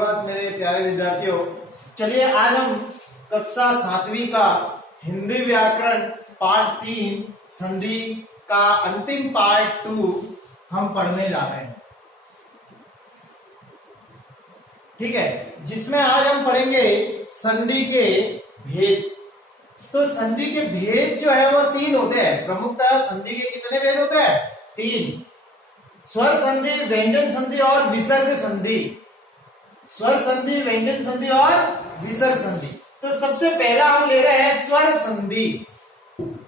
सुप्रभात मेरे प्यारे विद्यार्थियों। चलिए आज हम कक्षा 7वीं का हिंदी व्याकरण पाठ 3 संधि का अंतिम पार्ट 2 हम पढ़ने जा रहे हैं। ठीक है, जिसमें आज हम पढ़ेंगे संधि के भेद। तो संधि के भेद जो है वो 3 होते हैं। प्रमुखतः संधि के कितने भेद होते हैं? 3। स्वर संधि, व्यंजन संधि और विसर्ग संधि। स्वर संधि, व्यंजन संधि और विसर्ग संधि। तो सबसे पहला हम ले रहे हैं स्वर संधि।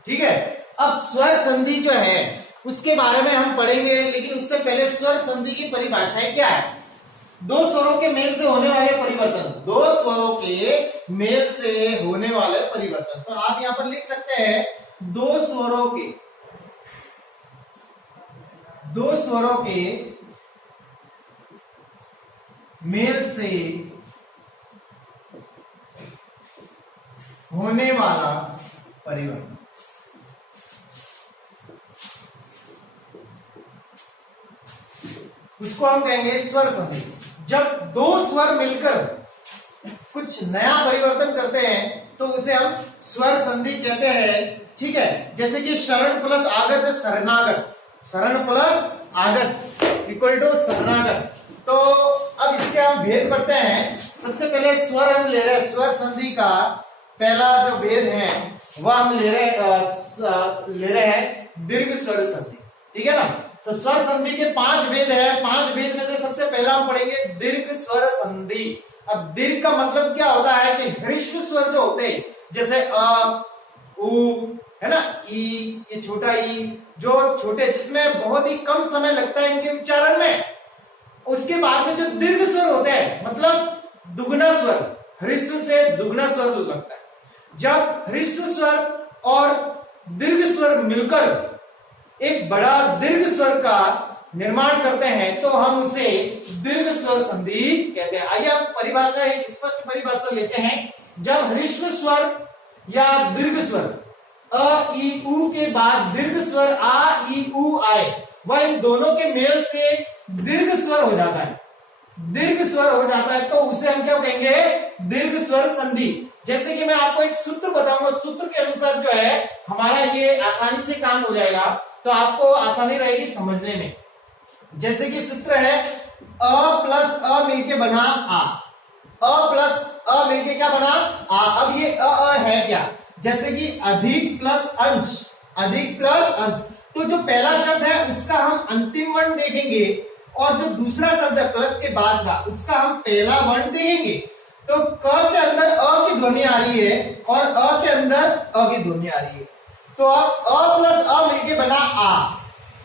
ठीक है, अब स्वर संधि जो है उसके बारे में हम पढ़ेंगे, लेकिन उससे पहले स्वर संधि की परिभाषाएं क्या है? दो स्वरों के मेल से होने वाले परिवर्तन। दो स्वरों के मेल से होने वाले परिवर्तन। तो आप यहां पर लिख सकते हैं दो स्वरों के मेल से होने वाला परिवर्तन। उसको हम कहेंगे स्वर संधि। जब दो स्वर मिलकर कुछ नया परिवर्तन करते हैं तो उसे हम स्वर संधि कहते हैं। ठीक है, जैसे कि शरण प्लस आगत शरणागत, शरण प्लस आगत इक्वल टू शरणागत। तो अब इसके हम भेद पढ़ते हैं। सबसे पहले स्वर हम ले रहे हैं। स्वर संधि का पहला जो भेद है वह हम ले रहे हैं दीर्घ स्वर संधि। ठीक है ना। तो स्वर संधि के 5 भेद है। 5 भेद में से सबसे पहला हम पढ़ेंगे दीर्घ स्वर संधि। अब दीर्घ का मतलब क्या होता है कि ह्रस्व स्वर जो होते हैं, जैसे अ, उ, है ना, ई, ये छोटा ई, जो छोटे, जिसमें बहुत ही कम समय लगता है इनके उच्चारण में। उसके बाद में जो दीर्घ स्वर होते हैं, मतलब दुगना स्वर, ह्रस्व से दुगना स्वर लगता है। जब ह्रस्व स्वर और दीर्घ स्वर मिलकर एक बड़ा दीर्घ स्वर का निर्माण करते हैं तो हम उसे दीर्घ स्वर संधि कहते हैं। आइए हम परिभाषा, एक स्पष्ट परिभाषा लेते हैं। जब ह्रस्व स्वर या दीर्घ स्वर अ ई उ के बाद दीर्घ स्वर आ ई उ आए, वह इन दोनों के मेल से दीर्घ स्वर हो जाता है। दीर्घ स्वर हो जाता है तो उसे हम क्या कहेंगे? दीर्घ स्वर संधि। जैसे कि मैं आपको एक सूत्र बताऊंगा, सूत्र के अनुसार जो है हमारा ये आसानी से काम हो जाएगा, तो आपको आसानी रहेगी समझने में। जैसे कि सूत्र है अ प्लस अ मिलके बना आ, अ प्लस अ मिलके क्या बना? आ। अब ये अ है क्या? जैसे कि अधिक प्लस अंश, अधिक प्लस अंश। तो जो पहला शब्द है उसका हम अंतिम वर्ण देखेंगे और जो दूसरा शब्द है प्लस के बाद का, उसका हम पहला वर्ण देखेंगे। तो क के अंदर अ की ध्वनि आ रही है और अ के अंदर अ की ध्वनि आ रही है। तो अब अ प्लस अ मिलके बना आ।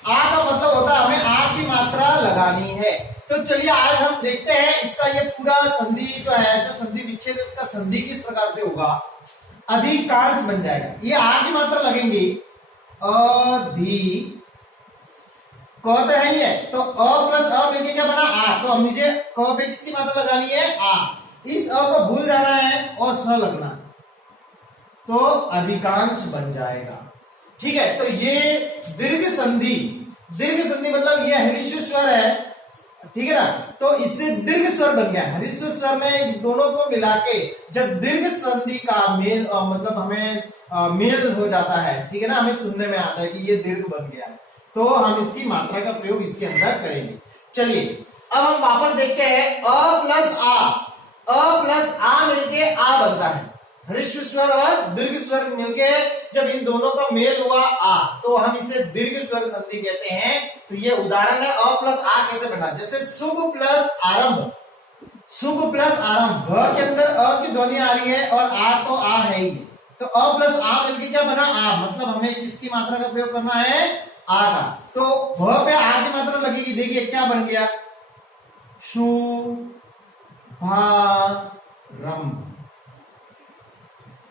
आ का मतलब होता है हमें आ की मात्रा लगानी है। तो चलिए आज हम देखते हैं इसका ये पूरा संधि जो है, जो संधि विच्छेद है उसका संधि किस प्रकार से होगा। अधिकांश बन जाएगा, ये आ की मात्रा लगेंगी। अधिक क तो है ही है, तो अ प्लस अ मिलके क्या बना? आ। तो हम मुझे क पे किसकी मात्रा लगानी है? आ। इस अ को भूल जाना है और स लगना, तो अधिकांश बन जाएगा। ठीक है, तो ये दीर्घ संधि, दीर्घ संधि मतलब ये ह्रस्व स्वर है। ठीक है ना, तो इससे दीर्घ स्वर बन गया। ह्रस्व स्वर में दोनों को मिला के जब दीर्घ संधि का मेल मतलब हमें मेल हो जाता है, ठीक है ना, हमें सुनने में आता है कि ये दीर्घ बन गया है, तो हम इसकी मात्रा का प्रयोग इसके अंदर करेंगे। चलिए अब हम वापस देखते हैं। अ प्लस आ, अ प्लस आ मिलके आ बनता है। ह्रस्व स्वर और दीर्घ स्वर मिलके जब इन दोनों का मेल हुआ आ, तो हम इसे दीर्घ स्वर संधि कहते हैं। तो ये उदाहरण है अ प्लस आ कैसे बना। जैसे शुभ प्लस आरंभ, शुभ प्लस आरंभ, भ के अंदर अ की ध्वनि आ रही है और आ तो आ है ही, तो अ प्लस आ मिलके क्या बना? आ। मतलब हमें किसकी मात्रा का प्रयोग करना है? आ का। तो भ पे आ की मात्रा लगेगी। देखिए क्या बन गया? शुभारंभ।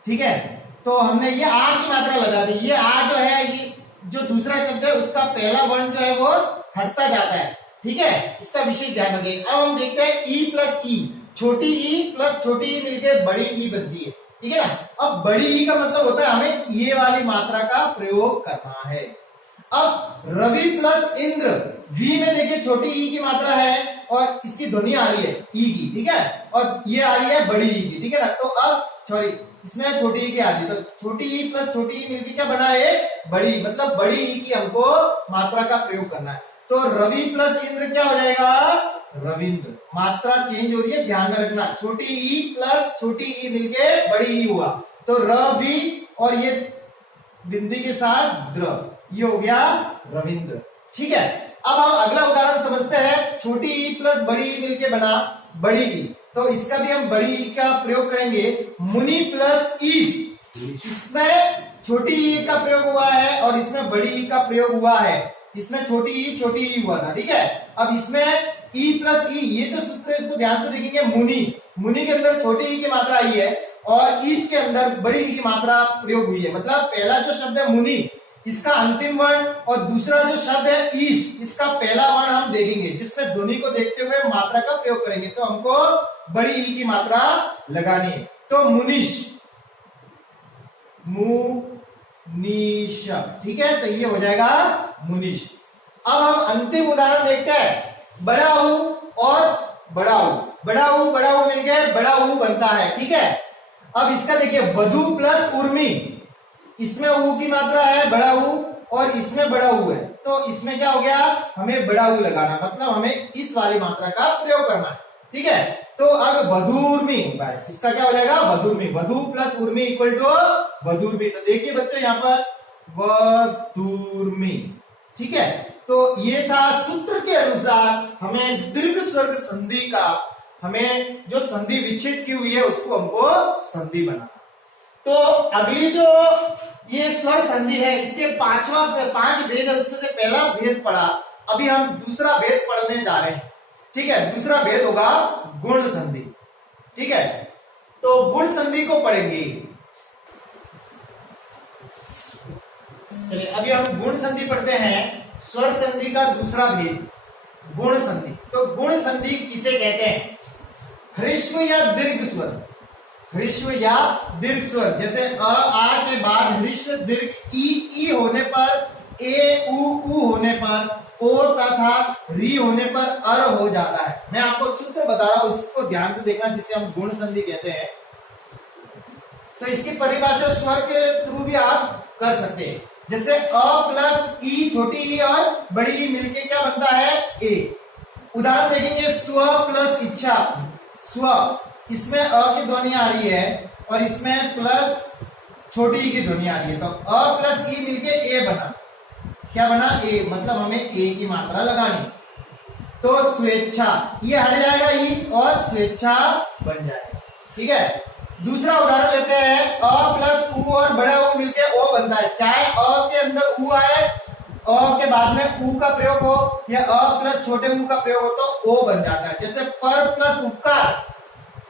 ठीक है, तो हमने ये आ की मात्रा लगा दी। ये आ जो है, ये जो दूसरा शब्द है उसका पहला वर्ण जो है वो हटता जाता है। ठीक है, इसका विशेष ध्यान रखिए। अब हम देखते हैं ई प्लस ई, छोटी ई प्लस छोटी ई मिलकर बड़ी ई बनती है। ठीक है ना। अब बड़ी ई का मतलब होता है हमें ये वाली मात्रा का प्रयोग करना है। अब रवि प्लस इंद्र, वी में देखिए छोटी ई की मात्रा है और इसकी ध्वनि आ रही है ई की, ठीक है, और ये आ रही है बड़ी ई की, ठीक है ना। तो अब सॉरी इसमें छोटी ई की आ रही है, तो छोटी ई प्लस छोटी ई मिलकर क्या बना है बड़ी, मतलब बड़ी ई की हमको मात्रा का प्रयोग करना है। तो रवि प्लस इंद्र क्या हो जाएगा रविंद्र। मात्रा चेंज हो रही है, ध्यान में रखना, छोटी ई प्लस छोटी ई मिलके बड़ी ई हुआ, तो रवि और ये बिंदी के साथ द्र, ये हो गया रविंद्र, ठीक है। अब हम अगला उदाहरण समझते हैं, छोटी ई प्लस बड़ी ई मिलके बना बड़ी ई, तो इसका भी हम बड़ी ई का प्रयोग करेंगे, मुनि प्लस ईस। इसमें छोटी ई का प्रयोग हुआ है और इसमें बड़ी ई का प्रयोग हुआ है, इसमें छोटी ई हुआ था, ठीक है। अब इसमें ई प्लस ई, ये जो सूत्र है इसको ध्यान से देखेंगे, मुनि के अंदर छोटी ई की मात्रा आई है और ईश के अंदर बड़ी ई की मात्रा प्रयोग हुई है, मतलब पहला जो शब्द है मुनि, इसका अंतिम वर्ण और दूसरा जो शब्द है ईश, इसका पहला वर्ण हम देखेंगे, जिसमें ध्वनि को देखते हुए मात्रा का प्रयोग करेंगे, तो हमको बड़ी ई की मात्रा लगानी है। तो मुनिश, मुनीश, ठीक है, तो ये हो जाएगा मुनीश। अब हम अंतिम उदाहरण देखते हैं, बड़ा ऊ और बड़ा ऊ, बड़ा ऊ मिल गए बड़ा ऊ बनता है, ठीक है। अब इसका देखिए वधु प्लस उर्मी, इसमें ऊ की मात्रा है बड़ा ऊ और इसमें बड़ा ऊ है, तो इसमें क्या हो गया हमें बड़ा ऊ लगाना, मतलब हमें इस वाली मात्रा का प्रयोग करना है, ठीक है। तो अब वधुर्मी, इसका क्या हो जाएगा वधुर्मी, वधु प्लस उर्मी इक्वल टू वधुर्मी। तो देखिए बच्चों यहाँ पर वधुर्मी, ठीक है। तो ये था सूत्र के अनुसार हमें दीर्घ स्वर्ग संधि का, हमें जो संधि विच्छेद की हुई है उसको हमको संधि बनाना। तो अगली जो ये स्वर संधि है, इसके पांच भेद है, उसमें से पहला भेद पढ़ा, अभी हम दूसरा भेद पढ़ने जा रहे हैं, ठीक है। दूसरा भेद होगा गुण संधि, ठीक है। तो गुण संधि को पढ़ेंगे। चलिए अभी हम गुण संधि पढ़ते हैं, स्वर संधि का दूसरा भेद गुण संधि। तो गुण संधि किसे कहते हैं, ह्रस्व या दीर्घ स्वर, ह्रस्व या दीर्घ स्वर, जैसे अ आ के बाद ह्रस्व दीर्घ ई होने पर, ए उ होने पर, ओ तथा री होने पर अर हो जाता है। मैं आपको सूत्र बता रहा हूं, उसको ध्यान से देखना, जिसे हम गुण संधि कहते हैं। तो इसकी परिभाषा स्वर के थ्रू भी आप कर सकते हैं, जैसे अ प्लस ई, छोटी ई और बड़ी ई मिलके क्या बनता है ए। उदाहरण देखेंगे, स्व प्लस इच्छा, स्व, इसमें अ की ध्वनि आ रही है और इसमें प्लस छोटी ई की ध्वनि आ रही है, तो अ प्लस ई मिलके ए बना, क्या बना ए, मतलब हमें ए की मात्रा लगानी। तो स्वेच्छा, ये हट जाएगा ई और स्वेच्छा बन जाएगा, ठीक है। दूसरा उदाहरण लेते हैं, अ प्लस उ और बड़ा ऊ मिलके ओ बनता है, चाहे अ के अंदर ऊ आए, अ के बाद में ऊ का प्रयोग हो या अ प्लस छोटे ऊ का प्रयोग हो तो ओ बन जाता है। जैसे पर प्लस उपकार,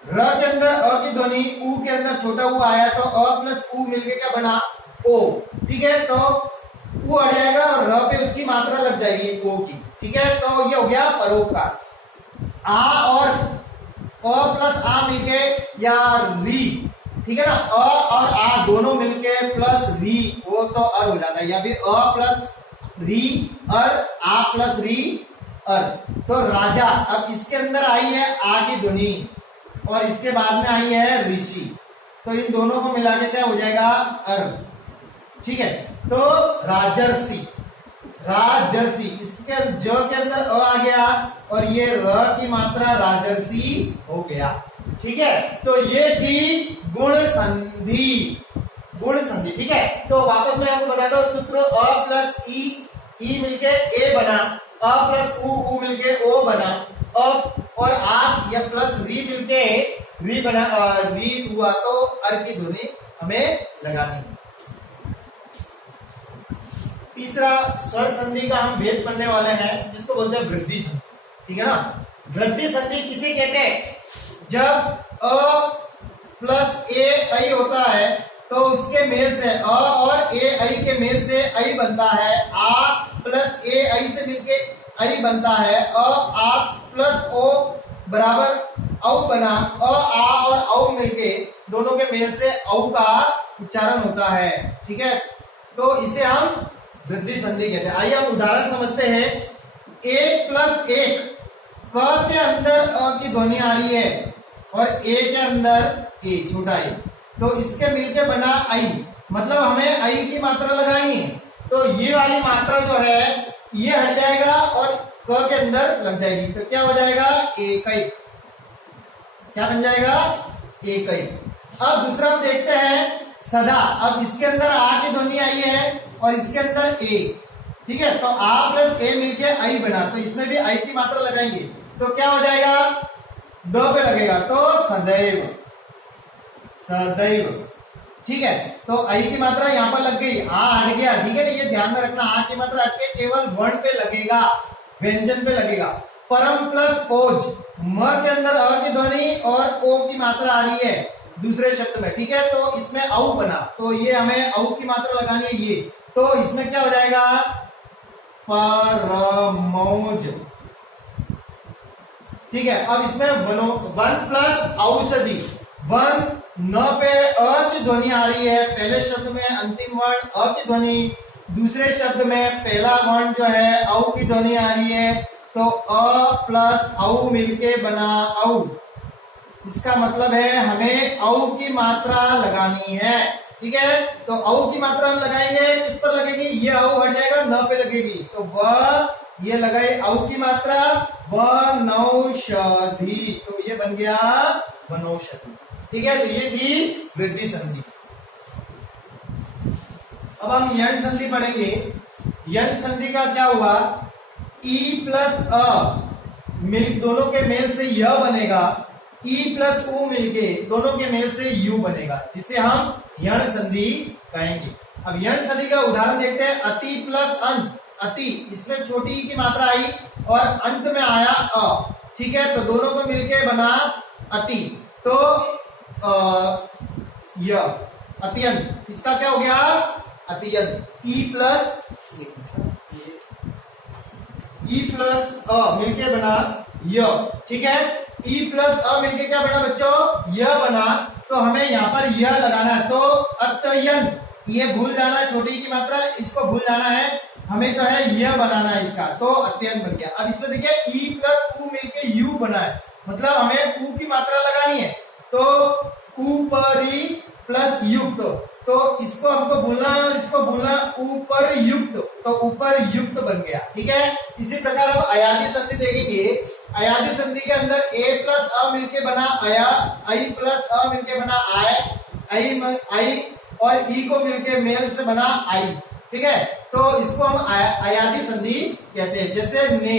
र के अंदर अ की ध्वनि, ऊ के अंदर छोटा ऊ आया तो अ प्लस ऊ मिलके क्या बना ओ, ठीक है। तो ऊ अड़ जाएगा और र पे उसकी मात्रा लग जाएगी ओ की, ठीक है। तो ये हो गया परोपकार। आ और अ प्लस आ मिलके या री, ठीक है ना, अ और आ दोनों मिलके प्लस री, वो तो अर हो जाता है, या फिर अ प्लस री अर, आ प्लस री अर। तो राजा, अब इसके अंदर आई है आ की ध्वनि और इसके बाद में आई है ऋषि, तो इन दोनों को मिला के क्या हो जाएगा अर, ठीक है। तो राजर्षि, राजर्षि, इसके ज के अंदर अ आ गया और ये र की मात्रा राजर्षि हो गया, ठीक है। तो ये थी गुण संधि, गुण संधि, ठीक है। तो वापस मैं आपको बताता हूं सूत्र, अ प्लस ई मिलके ए बना, अ प्लस उ मिलके ओ बना, अ और आ या प्लस री मिलके री बना, री हुआ तो अर की ध्वनि हमें लगानी है। तीसरा स्वर संधि का हम भेद पढ़ने वाले हैं, जिसको बोलते हैं वृद्धि संधि, ठीक है ना। वृद्धि संधि किसे कहते हैं, जब अ प्लस ए आई होता है तो उसके मेल से अ और ए आई के मेल से आई बनता है, आ प्लस ए आई से मिलके आई बनता है, आ प्लस ओ बराबर औ बना, आ और औ मिलके दोनों के मेल से औ का उच्चारण होता है, ठीक है। तो इसे हम वृद्धि संधि कहते हैं। आइए हम उदाहरण समझते हैं। 1+1 क के अंदर अ की ध्वनि आ रही है और ए के अंदर ए, छोटा ए, तो इसके मिलके बना आई, मतलब हमें आई की मात्रा लगानी है। तो ये वाली मात्रा जो है ये हट जाएगा और क के अंदर लग जाएगी, तो क्या हो जाएगा? एकई। क्या बन जाएगा? एकई। अब दूसरा हम देखते हैं सदा। अब इसके अंदर आ की ध्वनि आई है और इसके अंदर ए, ठीक है, तो आ प्लस ए मिलके आई बना, तो इसमें भी आई की मात्रा लगाएंगे, तो क्या हो जाएगा? द पे लगेगा, तो सदैव। सदैव, ठीक है, तो आई की मात्रा यहां पर लग गई, आ हट गया, ठीक है ना, ये ध्यान में रखना, आ की मात्रा हट के केवल वर्ण पे लगेगा, व्यंजन पे लगेगा। परम प्लस ओज, म के अंदर अ की ध्वनि और ओ की मात्रा आ रही है दूसरे शब्द में, ठीक है, तो इसमें औ बना, तो ये हमें औ की मात्रा लगानी है ये, तो इसमें क्या हो जाएगा? परमौज, ठीक है। अब इसमें वन प्लस औषधि, वन, न पे अ की ध्वनि आ रही है, पहले शब्द में अंतिम वर्ण अ की ध्वनि, दूसरे शब्द में पहला वर्ण जो है औ की ध्वनि आ रही है, तो अ प्लस औ मिलके बना औ। इसका मतलब है हमें औ की मात्रा लगानी है, ठीक है, तो औ की मात्रा हम लगाएंगे, किस पर लगेगी? ये औ हट जाएगा, न पे लगेगी, तो वह, ये लगाए औ की मात्रा, वनौषधि, तो ये बन गया वनौषधि, ठीक है, तो ये थी वृद्धि संधि। अब हम यण संधि पढ़ेंगे। यण संधि का क्या हुआ? ई प्लस अ मिल, दोनों के मेल से य बनेगा, ई प्लस उ मिलके दोनों के मेल से यू बनेगा, जिसे हम यण संधि कहेंगे। अब यण संधि का उदाहरण देखते हैं। अति प्लस अंत, अति, इसमें छोटी ई की मात्रा आई और अंत में आया अ, ठीक है, तो दोनों को मिलके बना अति, तो य, अत्यंत, इसका क्या हो गया? अत्यंत। ई प्लस अ मिलके बना य, ठीक है, ई प्लस अ मिलके क्या बना बच्चों? य बना, तो हमें यहाँ पर यह लगाना है, तो अत्यंत, ये भूल जाना है, छोटी की मात्रा, इसको भूल जाना है, हमें जो है यह बनाना है इसका, तो अत्यंत बन गया। अब इसमें देखिए ई प्लस उ मिलके यू बना है, मतलब हमें उ की मात्रा लगानी है, तो ऊपरी प्लस युक्त, तो इसको हमको भूलना है और इसको भूलना, ऊपर युक्त, तो ऊपर युक्त बन गया, ठीक है। इसी प्रकार हम अयादी संधि देखेंगे। अयादी संधि के अंदर ए प्लस अ मिलके बना अया, आई प्लस अ मिलके बना आय, आई और ई को मिलके मेल से बना आई, ठीक है, तो इसको हम अयादी संधि कहते हैं। जैसे ने,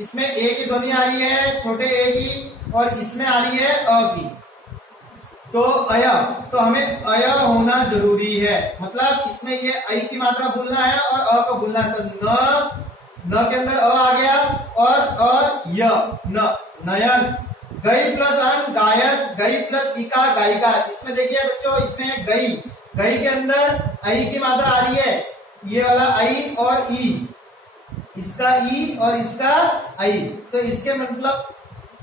इसमें ए की ध्वनि आ रही है छोटे ए की और इसमें आ रही है अ की, तो अया, तो हमें अया होना जरूरी है, मतलब इसमें ये आई की मात्रा भूलना है और अ को भूलना है, तो न के अंदर अ आ गया और अ य, न, नयन, गई प्लस अन गायन, गई प्लस इका गायिका, इसमें देखिए बच्चों, इसमें गई, गई के अंदर आई की मात्रा आ रही है, ये वाला आई और ई, इसका ई और इसका आई, तो इसके मतलब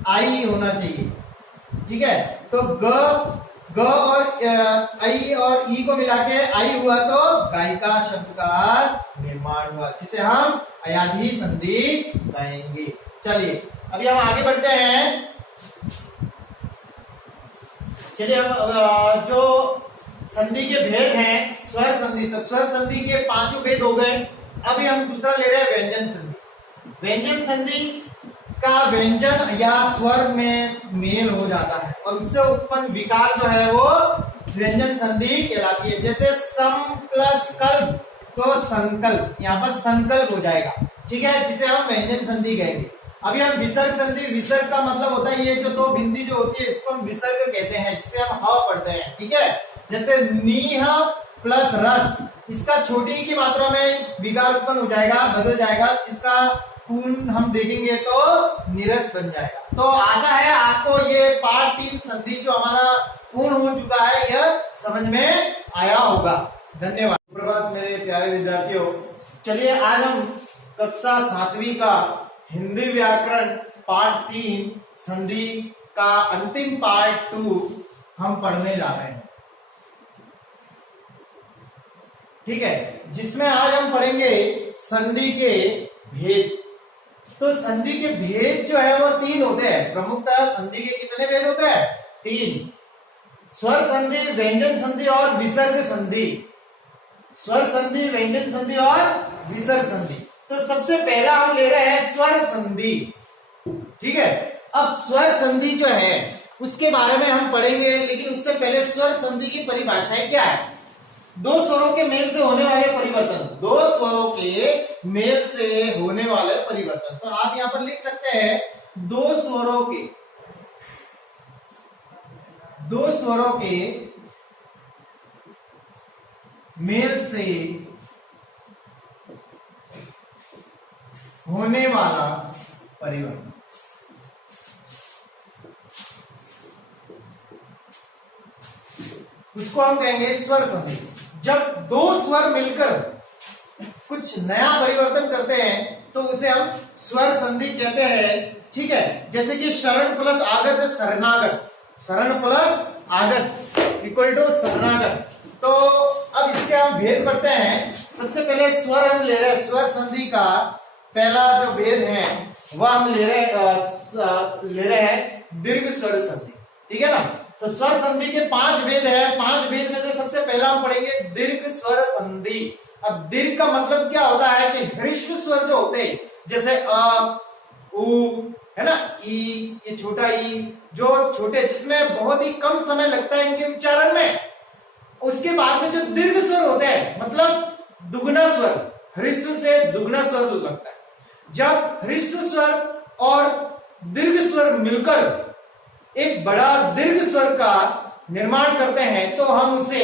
आई होना चाहिए, ठीक है, तो ग और आई और ई को मिला के आई हुआ, तो गायिका शब्द का निर्माण हुआ, जिसे हम अयादी संधि कहेंगे। चलिए अभी हम आगे बढ़ते हैं। चलिए हम जो संधि के भेद हैं, स्वर संधि, तो स्वर संधि के 5 भेद हो गए। अभी हम दूसरा ले रहे हैं व्यंजन संधि। व्यंजन संधि का व्यंजन या स्वर में मेल हो जाता है और उससे उत्पन्न विकार जो है वो व्यंजन संधि कहलाती है। जैसे सम प्लस कल्प, तो संकल्प, यहाँ पर संकल्प हो जाएगा, ठीक है, जिसे हम व्यंजन संधि कहेंगे। अभी हम विसर्ग संधि, विसर्ग का मतलब होता है ये जो 2 बिंदी जो होती है इसको हम विसर्ग कहते हैं, जिसे हम ह पढ़ते हैं, ठीक है। जैसे नीह प्लस रस, इसका छोटी की मात्रा में विकार उत्पन्न हो जाएगा, बदल जाएगा, जिसका पूर्ण हम देखेंगे तो निरस बन जाएगा। तो आशा है आपको ये पार्ट 3 संधि जो हमारा पूर्ण हो चुका है यह समझ में आया होगा। धन्यवाद। सुप्रभात मेरे प्यारे विद्यार्थियों। चलिए आज हम कक्षा 7वीं का हिंदी व्याकरण पार्ट 3 संधि का अंतिम पार्ट 2 हम पढ़ने जा रहे हैं। ठीक है, जिसमें आज हम पढ़ेंगे संधि के भेद। तो संधि के भेद जो है वो 3 होते हैं प्रमुखतः। संधि के कितने भेद होते हैं? 3। स्वर संधि, व्यंजन संधि और विसर्ग संधि। स्वर संधि, व्यंजन संधि और विसर्ग संधि। तो सबसे पहला हम ले रहे हैं स्वर संधि। ठीक है, अब स्वर संधि जो है उसके बारे में हम पढ़ेंगे, लेकिन उससे पहले स्वर संधि की परिभाषाएं क्या है? 2 स्वरों के मेल से होने वाले परिवर्तन। 2 स्वरों के मेल से होने वाले परिवर्तन। तो आप यहां पर लिख सकते हैं 2 स्वरों के मेल से होने वाला परिवर्तन। उसको हम कहेंगे स्वर संधि। जब 2 स्वर मिलकर कुछ नया परिवर्तन करते हैं तो उसे हम स्वर संधि कहते हैं। ठीक है, जैसे कि शरण प्लस आगत शरणागत, शरण प्लस आगत इक्वल टू शरणागत। तो अब इसके हम भेद पढ़ते हैं। सबसे पहले स्वर हम ले रहे हैं। स्वर संधि का पहला जो भेद है वह हम ले रहे हैं दीर्घ स्वर संधि। ठीक है ना, तो स्वर संधि के 5 भेद है। 5 भेद में से सबसे पहला हम पढ़ेंगे दीर्घ स्वर संधि। अब दीर्घ का मतलब क्या होता है कि ह्रस्व स्वर जो होते हैं, जैसे अ, उ, है ना, ई, ये छोटा ई, जो छोटे, जिसमें बहुत ही कम समय लगता है इनके उच्चारण में। उसके बाद में जो दीर्घ स्वर होते हैं, मतलब दुगना स्वर, ह्रस्व से दुगना स्वर लगता है। जब ह्रस्व स्वर और दीर्घ स्वर मिलकर एक बड़ा दीर्घ स्वर का निर्माण करते हैं तो हम उसे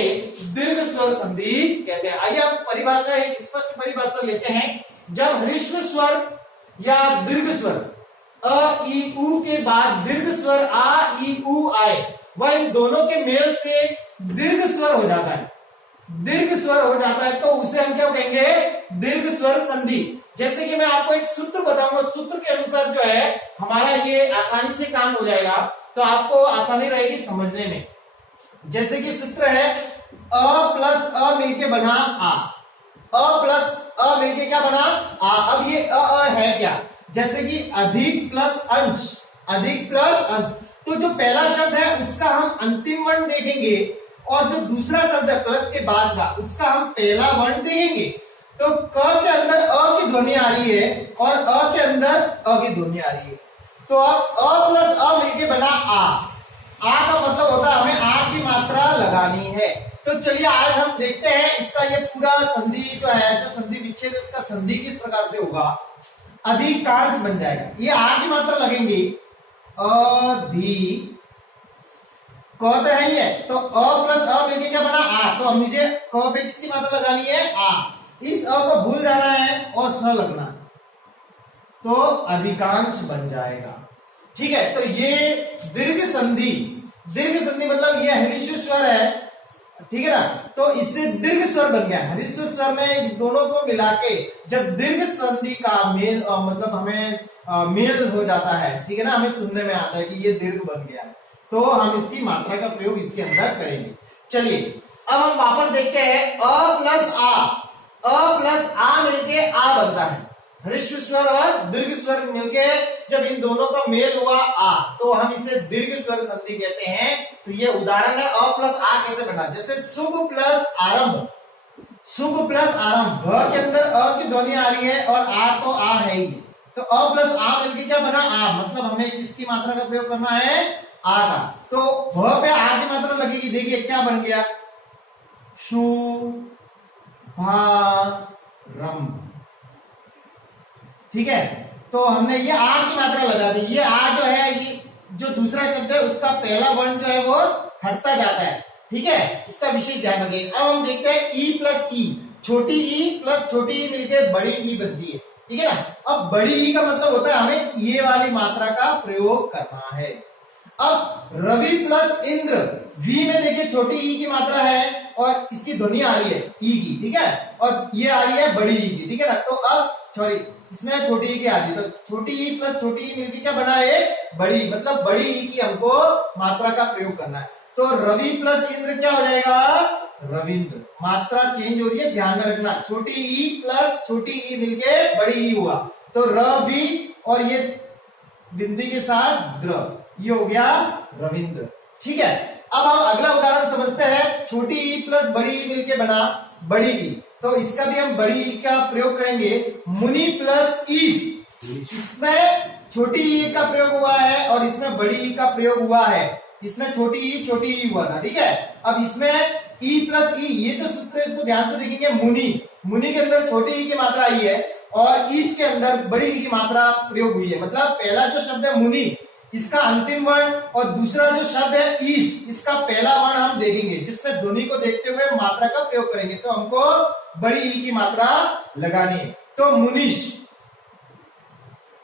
दीर्घ स्वर संधि कहते हैं। आइए हम परिभाषा, एक स्पष्ट परिभाषा लेते हैं। जब ह्रस्व स्वर या दीर्घ स्वर अ, ई, उ के बाद दीर्घ स्वर आ, ई, उ आए, वह इन दोनों के मेल से दीर्घ स्वर हो जाता है। दीर्घ स्वर हो जाता है तो उसे हम क्या कहेंगे? दीर्घ स्वर संधि। जैसे कि मैं आपको एक सूत्र बताऊंगा, सूत्र के अनुसार जो है हमारा ये आसानी से काम हो जाएगा, तो आपको आसानी रहेगी समझने में। जैसे कि सूत्र है अ प्लस अ मिलके बना आ, अ प्लस अ मिलके क्या बना? आ। अब ये अ है क्या? जैसे कि अधिक प्लस अंश, अधिक प्लस अंश। तो जो पहला शब्द है उसका हम अंतिम वर्ण देखेंगे और जो दूसरा शब्द है प्लस के बाद का उसका हम पहला वर्ण देखेंगे। तो क के अंदर अ की ध्वनि आ रही है और अ के अंदर अ की ध्वनि आ रही है। तो अब अ प्लस अ मिलके बना आ। आ का मतलब होता है हमें आ की मात्रा लगानी है। तो चलिए आज हम देखते हैं इसका ये पूरा संधि जो है, जो संधि विच्छेद है उसका संधि किस प्रकार से होगा। अधिकांश बन जाएगा, ये आ की मात्रा लगेंगी अधिक, क तो है ये, तो अ प्लस अ मिलके क्या बना? आ। तो अब मुझे क पे किसकी मात्रा लगानी है? आ। इस अ को भूल जाना है और स लगना है, तो अधिकांश बन जाएगा। ठीक है, तो ये दीर्घ संधि, दीर्घ संधि मतलब ये ह्रस्व स्वर है, ठीक है ना, तो इससे दीर्घ स्वर बन गया। ह्रस्व स्वर में दोनों को मिला के जब दीर्घ संधि का मेल मतलब हमें मेल हो जाता है, ठीक है ना, हमें सुनने में आता है कि ये दीर्घ बन गया है, तो हम इसकी मात्रा का प्रयोग इसके अंदर करेंगे। चलिए अब हम वापस देखते हैं अ प्लस आ, अ प्लस आ मिलके आ बनता है। ह्रस्व स्वर और दीर्घ स्वर मिलके जब इन दोनों का मेल हुआ आ, तो हम इसे दीर्घ स्वर संधि कहते हैं। तो ये उदाहरण है अ प्लस आ कैसे बना। जैसे शुभ प्लस आरंभ, शुभ प्लस आरंभ, भ के अंदर अ की ध्वनि आ रही है और आ तो आ है ही, तो अ प्लस आ मिलके क्या बना? आ। मतलब हमें किसकी मात्रा का प्रयोग करना है? आ का। तो भ पे आ की मात्रा लगेगी, देखिए क्या बन गया? शुभारंभ। ठीक है, तो हमने ये आ की मात्रा लगा दी। ये आ जो है, ये जो दूसरा शब्द है उसका पहला वर्ण जो है वो हटता जाता है। ठीक है, इसका विशेष ध्यान रखें। अब हम देखते हैं ई प्लस ई, छोटी ई प्लस छोटी ई मिलकर बड़ी ई बनती है। ठीक है ना, अब बड़ी ई का मतलब होता है हमें ये वाली मात्रा का प्रयोग करना है। अब रवि प्लस इंद्र, वी में देखिए छोटी ई की मात्रा है और इसकी ध्वनि आ रही है ई की, ठीक है, और ये आ रही है बड़ी ई की, ठीक है ना। तो अब सॉरी, इसमें छोटी ई की आ रही है, तो छोटी ई प्लस छोटी ई मिलकर क्या बना है? बड़ी, मतलब बड़ी ई की हमको मात्रा का प्रयोग करना है। तो रवि प्लस इंद्र क्या हो जाएगा? रविंद्र। मात्रा चेंज हो रही है, ध्यान में रखना। छोटी ई प्लस छोटी ई मिलके बड़ी ई हुआ, तो रवि और ये बिंदी के साथ द्र, ये हो गया रविंद्र। ठीक है, अब हम अगला उदाहरण समझते हैं। छोटी ई प्लस बड़ी ई मिलके बना बड़ी ई, तो इसका भी हम बड़ी ई का प्रयोग करेंगे। मुनि प्लस ईस, इसमें छोटी ई का प्रयोग हुआ है और इसमें बड़ी ई का प्रयोग हुआ है। इसमें छोटी ई हुआ था, ठीक है। अब इसमें ई प्लस ई, ये जो सूत्र है इसको ध्यान से देखेंगे। मुनि के अंदर छोटी ई की मात्रा आई है और ईश के अंदर बड़ी ई की मात्रा प्रयोग हुई है। मतलब पहला जो शब्द है मुनि, इसका अंतिम वर्ण, और दूसरा जो शब्द है ईश, इसका पहला वर्ण हम देखेंगे, जिसमें ध्वनि को देखते हुए मात्रा का प्रयोग करेंगे। तो हमको बड़ी ई की मात्रा लगानी है। तो मुनिश,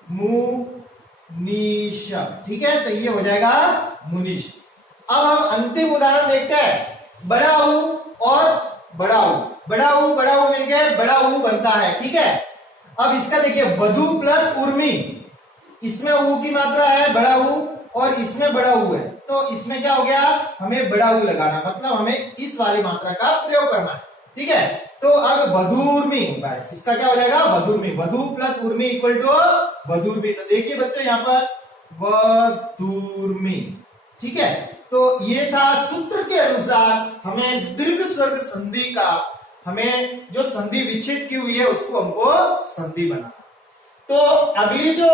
मुनीश, ठीक है, तो ये हो जाएगा मुनीश। अब हम अंतिम उदाहरण देखते हैं। बड़ा ऊ और बड़ा ऊ, बड़ा ऊ मिल गए बड़ा ऊ बनता है, ठीक है। अब इसका देखिए, वधु प्लस उर्मी, इसमें ऊ की मात्रा है बड़ा ऊ और इसमें बड़ा ऊ है, तो इसमें क्या हो गया, हमें बड़ा ऊ लगाना, मतलब हमें इस वाली मात्रा का प्रयोग करना है, ठीक है। तो अब वधूर्मी, इसका क्या हो जाएगा, वधूर्मी। वधु प्लस उर्मी इक्वल टू वधूर्मी। तो देखिए बच्चों यहाँ पर वधूर्मी, ठीक है। तो ये था सूत्र के अनुसार हमें दीर्घ स्वर्ग संधि का, हमें जो संधि विच्छेद की हुई है उसको हमको संधि बनाना। तो अगली जो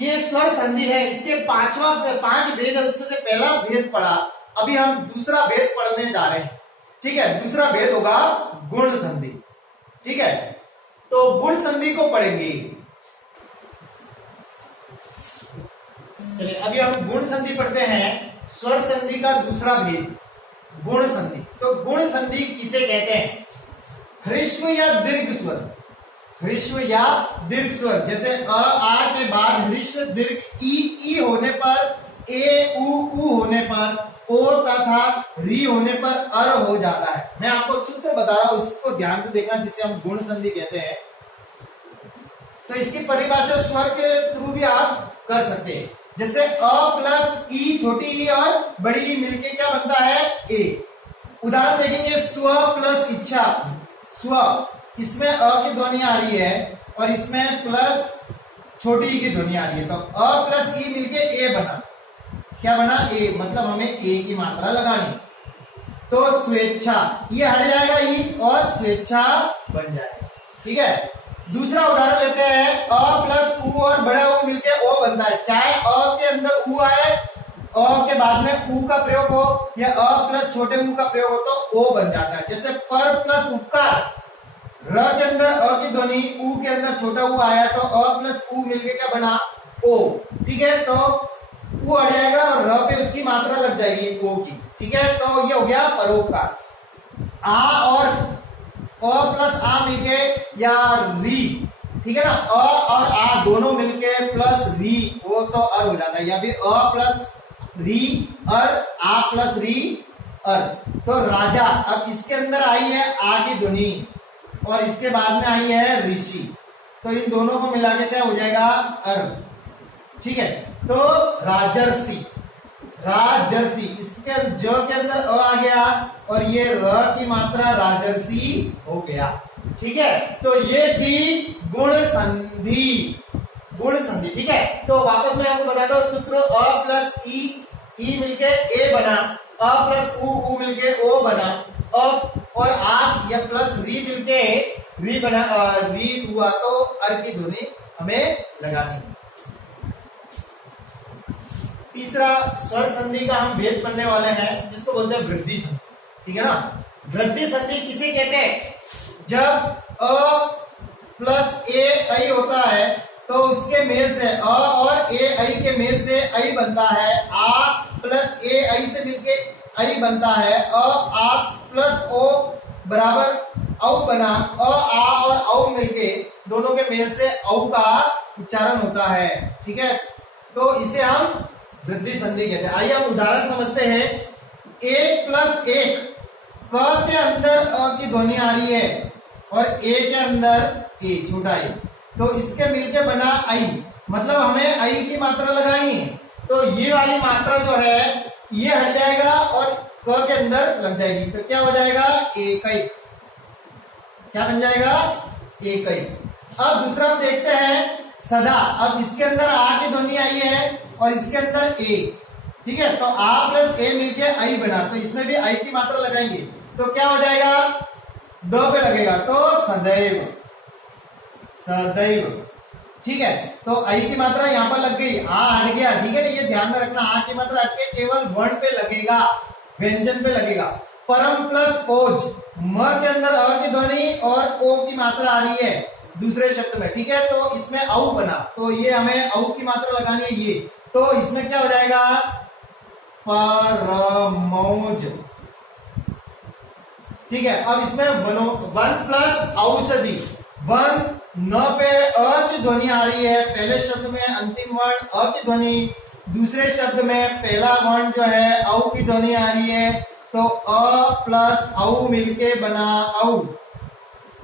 ये स्वर संधि है, इसके 5 भेद है, उसमें से पहला भेद पढ़ा, अभी हम दूसरा भेद पढ़ने जा रहे हैं, ठीक है। दूसरा भेद होगा गुण संधि, ठीक है। तो गुण संधि को पढ़ेंगे। चलिए अभी हम गुण संधि पढ़ते हैं। स्वर संधि का दूसरा भेद गुण संधि। तो गुण संधि किसे कहते हैं, ह्रस्व या दीर्घ स्वर, ह्रस्व या दीर्घ स्वर, जैसे अ आ के बाद ह्रस्व दीर्घ ई होने पर, ए उ होने पर, ओ तथा री होने पर अर हो जाता है। मैं आपको सूत्र बता रहा हूं, उसको ध्यान से देखना, जिसे हम गुण संधि कहते हैं। तो इसकी परिभाषा स्वर के थ्रू भी आप कर सकते हैं। जैसे अ प्लस ई, छोटी ई और बड़ी ई मिलके क्या बनता है, ए। उदाहरण देखेंगे, स्व प्लस इच्छा, स्व, इसमें अ की ध्वनि आ रही है और इसमें प्लस छोटी ई की ध्वनि आ रही है, तो अ प्लस ई मिलके ए बना। क्या बना, ए, मतलब हमें ए की मात्रा लगानी। तो स्वेच्छा, ये हट जाएगा ई और स्वेच्छा बन जाएगा, ठीक है। दूसरा उदाहरण लेते हैं, अ प्लस उ और बड़ा ऊ मिलके ओ बनता है। चाहे अ के अंदर ऊ आए, अ के बाद में ऊ का प्रयोग हो, या अ प्लस छोटे ऊ का प्रयोग हो, तो ओ बन जाता है। जैसे पर प्लस उपकार, र के अंदर अ की ध्वनि, ऊ के अंदर छोटा ऊ आया, तो अ प्लस ऊ मिलके क्या बना, ओ, ठीक है। तो ऊ अड़ जाएगा और र पे उसकी मात्रा लग जाएगी ओ की, ठीक है। तो ये हो गया परोपकार। आ और अ प्लस आ मिलके या री, ठीक है ना, अ और आ दोनों मिलके प्लस री, वो तो अर हो जाता है। या फिर अ प्लस री अर, आ प्लस री अर, तो राजा। अब इसके अंदर आई है आ की ध्वनि और इसके बाद में आई है ऋषि, तो इन दोनों को मिला के क्या हो जाएगा, अर, ठीक है। तो राजर्षि, राजर्षि, इसके ज के अंदर अ आ गया और ये र की मात्रा राजर्षि हो गया, ठीक है। तो ये थी गुण संधि, गुण संधि, ठीक है। तो वापस मैं आपको बताता हूं सूत्र, अ प्लस ई मिलके ए बना, अ प्लस उ मिलके ओ बना, अ और आ या प्लस री मिलके री बना, री हुआ, तो अर की ध्वनि हमें लगानी है। तीसरा स्वर संधि का हम भेद पढ़ने वाले हैं, जिसको बोलते हैं वृद्धि संधि, ठीक है ना। वृद्धि संधि किसे कहते हैं, जब अ प्लस ए आई होता है तो उसके मेल से, अ और ए आई के मेल से आई बनता है, आ प्लस ए आई से मिलके आई बनता है, आ प्लस ओ बराबर औ बना, आ और औ मिलके दोनों के मेल से औ का उच्चारण होता है, ठीक है। तो इसे हम वृद्धि संधि कहते हैं। आइए हम उदाहरण समझते हैं। एक प्लस एक, क के अंदर अ की ध्वनि आ रही है और ए के अंदर ए, छोटा ए, तो इसके मिलके बना आई, मतलब हमें आई की मात्रा लगानी है। तो ये वाली मात्रा जो है ये हट जाएगा और क के अंदर लग जाएगी तो क्या हो जाएगा एकैक। क्या बन जाएगा एकैक। अब दूसरा हम देखते हैं सदा। अब इसके अंदर आ की ध्वनि आई है और इसके अंदर ए, ठीक है, तो आ प्लस ए मिलके आई बना, तो इसमें भी आई की मात्रा लगाएंगे तो क्या हो जाएगा द पे लगेगा तो सदैव। सदैव, ठीक है, तो आई की मात्रा यहां पर लग गई, आ हट गया, ठीक है, ये ध्यान में रखना, आ की मात्रा हट के केवल वर्ण पे लगेगा, व्यंजन पे लगेगा। परम प्लस ओज, म के अंदर अ की ध्वनि और ओ की मात्रा आ रही है दूसरे शब्द में, ठीक है, तो इसमें औ बना, तो ये हमें औ की मात्रा लगानी है ये, तो इसमें क्या हो जाएगा परमौज, ठीक है। अब इसमें वन प्लस औषधि, वन न पे अ की ध्वनि आ रही है, पहले शब्द में अंतिम वर्ण अ की ध्वनि, दूसरे शब्द में पहला वर्ण जो है औ की ध्वनि आ रही है, तो अ प्लस औ मिलके बना औ।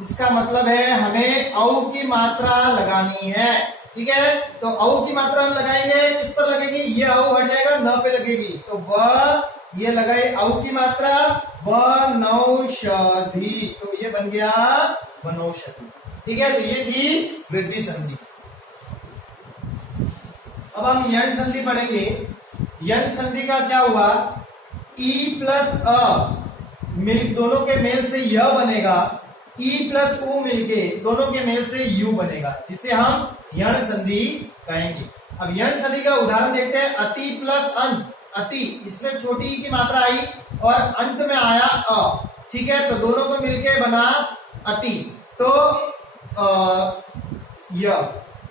इसका मतलब है हमें औ की मात्रा लगानी है, ठीक है, तो औ की मात्रा हम लगाएंगे, किस पर लगेगी, ये औ हट जाएगा न पे लगेगी, तो वह ये लगाए औ की मात्रा वनौषधि, तो ये बन गया वनौषधि, ठीक है, तो ये थी वृद्धि संधि। अब हम यण संधि पढ़ेंगे। यण संधि का क्या हुआ, ई प्लस अ मिल दोनों के मेल से य बनेगा, ई प्लस उ मिलके दोनों के मेल से यू बनेगा, जिसे हम यण संधि कहेंगे। अब यण संधि का उदाहरण देखते हैं। अति प्लस अंत, अति इसमें छोटी ई की मात्रा आई और अंत में आया अ, ठीक है, तो दोनों को मिलके बना अति, तो य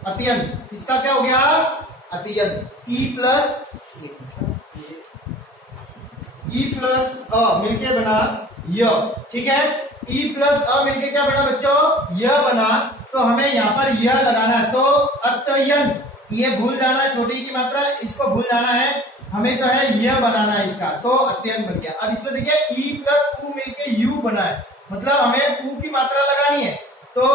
अत्यंत, इसका क्या हो गया अत्यंत। ई प्लस अ मिलके बना य, ठीक है, ई प्लस अ मिलके क्या बना बच्चों य बना, तो हमें यहाँ पर यह लगाना है, तो अत्यंत, ये भूल जाना है, छोटी की मात्रा इसको भूल जाना है, हमें जो है यह बनाना है इसका, तो अत्यंत बन गया। अब इसको देखिए ई प्लस उ मिलके यू बना है, मतलब हमें उ की मात्रा लगानी है, तो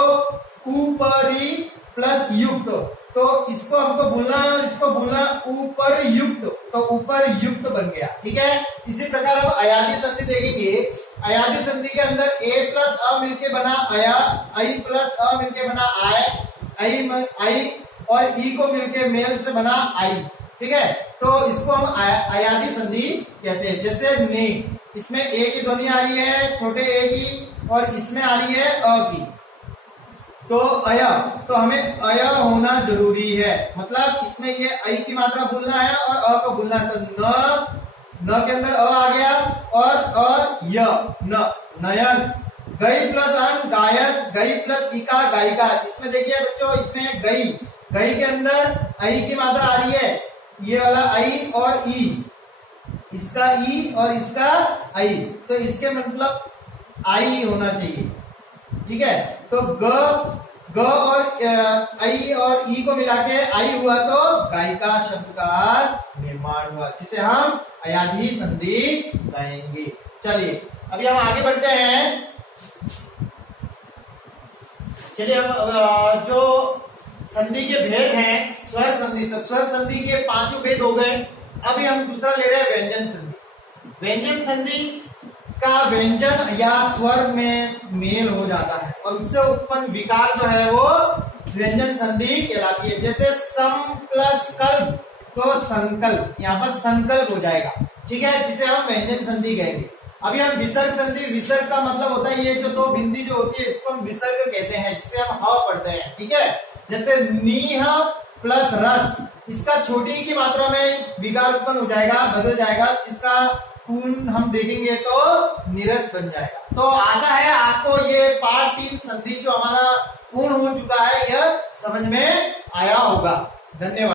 ऊपरी प्लस युक्त, तो इसको हमको भूलना है और इसको भूलना, ऊपर युक्त, तो ऊपर युक्त बन गया, ठीक है। इसी प्रकार हम अयादी संधि देखेंगे। अयादी संधि के अंदर ए प्लस अ मिलके बना अया, आई प्लस अ मिलके बना आय, आई और ई को मिलके मेल से बना आई, ठीक है, तो इसको हम अयादी संधि कहते हैं। जैसे ने, इसमें ए की ध्वनि आ रही है छोटे ए की और इसमें आ रही है अ की, तो अय, तो हमें अय होना जरूरी है, मतलब इसमें ये आई की मात्रा भूलना है और अ को भूलना है, तो न के अंदर अ आ गया और अ य न, नयन, गई प्लस अन गायन, गई प्लस इका गायिका, इसमें देखिए बच्चों इसमें गई, गई के अंदर आई की मात्रा आ रही है, ये वाला आई और ई, इसका ई और इसका आई, तो इसके मतलब आई होना चाहिए, ठीक है, तो ग और आई और ई को मिला के आई हुआ, तो गायिका शब्द का निर्माण हुआ, जिसे हम अयादी संधि कहेंगे। चलिए अभी हम आगे बढ़ते हैं। चलिए अब जो संधि के भेद हैं, स्वर संधि, तो स्वर संधि के 5 भेद हो गए। अभी हम दूसरा ले रहे हैं व्यंजन संधि। व्यंजन संधि का व्यंजन या स्वर में मेल हो जाता है और उससे उत्पन्न विकार जो है वो व्यंजन संधि कहलाती है। जैसे सम प्लस कल्प, तो संकल्प, यहाँ पर संकल्प हो जाएगा, ठीक है, जिसे हम व्यंजन संधि कहेंगे। अभी हम विसर्ग संधि, विसर्ग का मतलब होता है ये जो 2 बिंदी जो होती है इसको हम विसर्ग कहते हैं, जिसे हम ह पढ़ते हैं, ठीक है। जैसे नीह प्लस रस, इसका छोटी की मात्रा में विकार उत्पन्न हो जाएगा, बदल जाएगा, जिसका पूर्ण हम देखेंगे तो निरस बन जाएगा। तो आशा है आपको ये पार्ट 3 संधि जो हमारा पूर्ण हो चुका है यह समझ में आया होगा। धन्यवाद।